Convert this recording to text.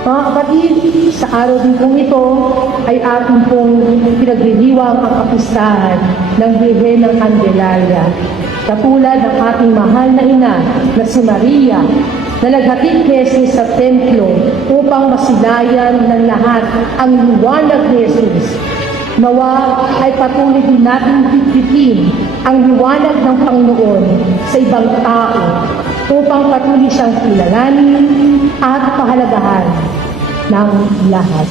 Mga kapatid, sa araw din pong ito ay ating pong pinagliliwang ang kapistahan ng Birhen ng Candelaria. Katulad ng ating mahal na ina na si Maria na naghatid kay Jesus sa templo upang masilayan ng lahat ang liwanag ni Jesus. Nawa ay patuloy din natin bitbitin ang liwanag ng Panginoon sa ibang tao upang patuloy siyang kilalanin at pahalagahan ng lahat.